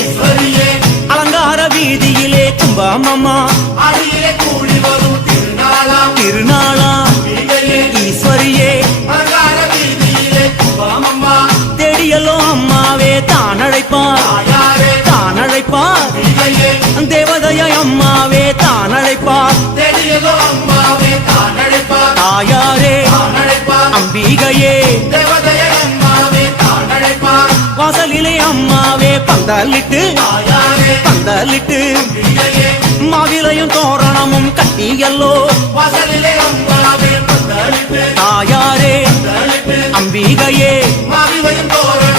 ஈஸ்வரியே அலங்கார வீதியிலே கும்பமம்மா அடியிலே கூடி வரும் திருநாளா ஈஸ்வரியே அலங்கார வீதியிலே கும்பமம்மா தேடியலோ அம்மாவே தானழைப்பார் தானழைப்பார் தேவதைய அம்மாவே தானழைப்பார் தேடியலோ அம்மாவே தானழைப்பார் தாயாரே அம்பிகையே தேவதைய அம்மாவே தானழைப்பார் வாசலிலே அம்மாவே பந்தலிட்டு பந்தலிட்டு மாவிலையும் தோரணமும் கட்டியல்லோ வாசலிலே அம்மாவே பந்தலிட்டு தாயாரே அம்பிகையே மாவிலையும் தோரணம்